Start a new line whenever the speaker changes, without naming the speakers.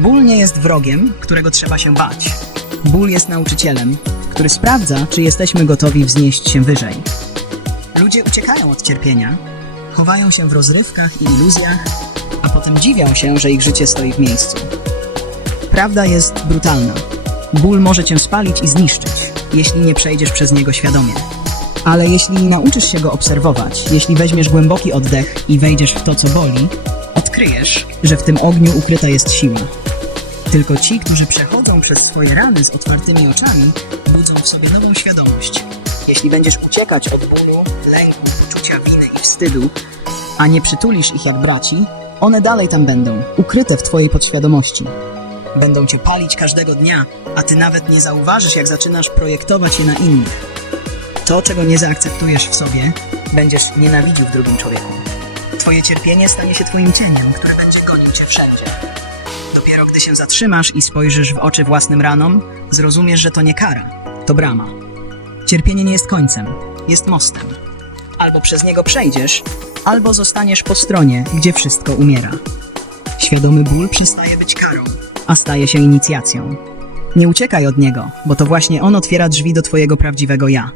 Ból nie jest wrogiem, którego trzeba się bać. Ból jest nauczycielem, który sprawdza, czy jesteśmy gotowi wznieść się wyżej. Ludzie uciekają od cierpienia, chowają się w rozrywkach i iluzjach, a potem dziwią się, że ich życie stoi w miejscu. Prawda jest brutalna. Ból może cię spalić i zniszczyć, jeśli nie przejdziesz przez niego świadomie. Ale jeśli nauczysz się go obserwować, jeśli weźmiesz głęboki oddech i wejdziesz w to, co boli, odkryjesz, że w tym ogniu ukryta jest siła. Tylko ci, którzy przechodzą przez swoje rany z otwartymi oczami, budzą w sobie nową świadomość. Jeśli będziesz uciekać od bólu, lęku, poczucia winy i wstydu, a nie przytulisz ich jak braci, one dalej tam będą, ukryte w twojej podświadomości. Będą cię palić każdego dnia, a ty nawet nie zauważysz, jak zaczynasz projektować je na innych. To, czego nie zaakceptujesz w sobie, będziesz nienawidził w drugim człowieku. Twoje cierpienie stanie się twoim cieniem, który będzie się zatrzymasz i spojrzysz w oczy własnym ranom, zrozumiesz, że to nie kara, to brama. Cierpienie nie jest końcem, jest mostem. Albo przez niego przejdziesz, albo zostaniesz po stronie, gdzie wszystko umiera. Świadomy ból przestaje być karą, a staje się inicjacją. Nie uciekaj od niego, bo to właśnie on otwiera drzwi do twojego prawdziwego ja.